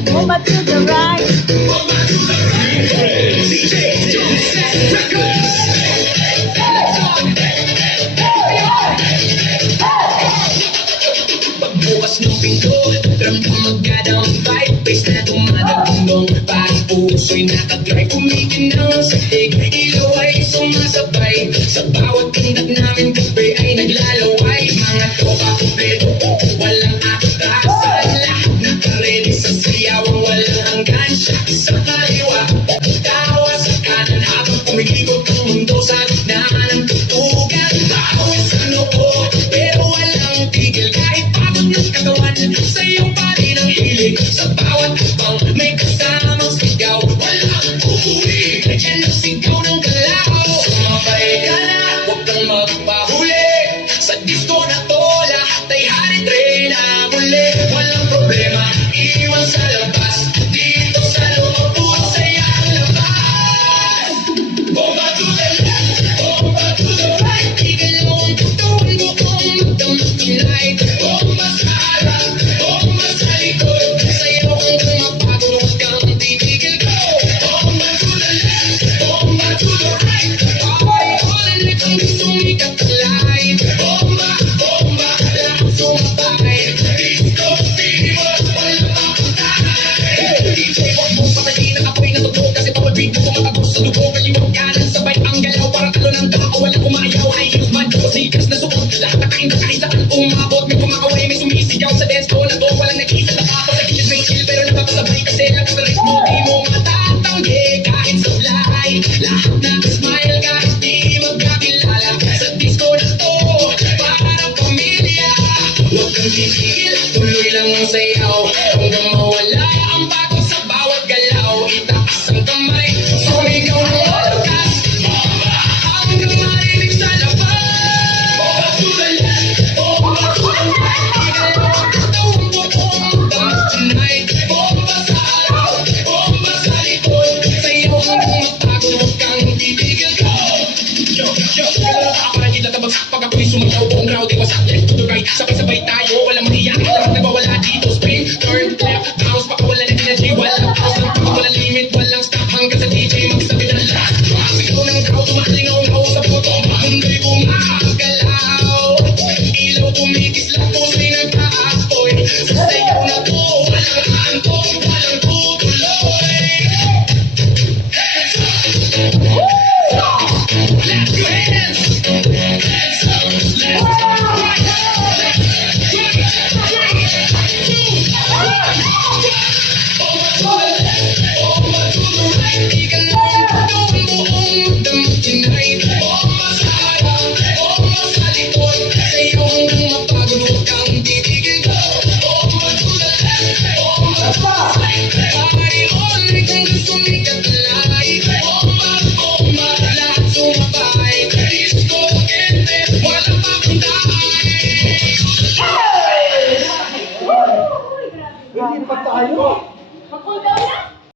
Bomba to the right. Pagbukas ng pinto, ramdam magkadang vibe. Base na dumadagundong, parang puso'y nakadrive. Kumikinang sa tig, ilaw ay sumasabay. Sa bawat tindak namin gabi ay naglalaway. Mga tropa kumpleto, walang atasan. Lahat nakaredy sa siyawang walang hanggan. Siya sa kaliwa, tawa sa kanan. Habang kumikikot ang mundo sa gitna ng tutugan. Bawal sa noo, pero walang tigil. Kahit pagod ng katawan, sa'yo pa rin ang hilig. Sa bawat abang, may kasamang sigaw. Walang uuwi, yan ang sigaw ng galaw. Sumabay ka na, huwag kang magpahuli. Sa disco na to, lahat ay haritrena muli. Walang problema, iwan sa labas. Dito sa loob, puro saya ang labas. Bomba to the left, bomba to the right. Igalaw ang tutuan mo kung magdamag tonight. Bomba sa harap, bomba sa likod. Sayaw hanggang mapagod, huwag kang titigil ko. Bomba to the left, bomba to the right. Pabay ko na hanggang sumikat ang light. Bomba, bomba, lahat sumabay. Disco fever, walang mapatay. DJ, wag mo patayin ang apoy na totoo. Kasi bawal beat mo kumatagos sa dugo. Kaliwag kanan, sabay ang galaw. Parang talo ng tao, walang kumayaw. High heels man, sikas na suot. Lahat nakain saan umabot. May kumakaway, may sumisigaw sa dance floor na to. Walang nag-iisa na ako sa gilid, may chill. Pero napapasabay kasi lakas na ritmo. Di mo matatanggi kahit sablay. Lahat na-smile kahit di magkakilala. Sa disco na to, parang pamilya. Huwag kang titigil, tuloy lang ang sayaw. Hanggang mawala ang pagod sa bawat galaw. Itaas ang kamay, sumigaw ng malakas. Hanggang marinig sa labas. Bomba to the left, bomba to the right. Igalaw ang katawan mo kung magdamag tonight. Bomba sa harap, bomba sa likod. Sayaw hanggang mapagod, huwag kang titigil ko. Yo, galaw ka para kita tabagsak. Pag ako'y sumayaw, buong crowd ay wasak. Left to the right, sabay-sabay tayo. Walang mahiya, lahat nagwawala dito. Spin, turn, left, bounce. Baka wala ng energy, walang pause. Walang limit, walang stop. Hanggang sa DJ magsabi ng last. Sigaw ng crowd, tumalingaw-ngaw sa puto. Mundo'y gumagalaw. Ilaw kumikislat, puso'y nag-aapoy. Sa sayaw na to, walang antong, walang tutuloy. Hands up! Clap your hands! Hands up! Let's go! Right, left, right, two, one. Bomba to the left, bomba to the right. Igalaw ang katawan mo kung magdamag tonight. Bomba sa harap, bomba sa likod. Sayaw hanggang mapagod, huwag kang titigil ko. Bomba to the left, bomba to the right. Party all night hanggang sumikat ang light. Bomba, bomba, lahat sumabay. Disco gente, walang mapantay. Hindi pa tayo. Mag-cool down na?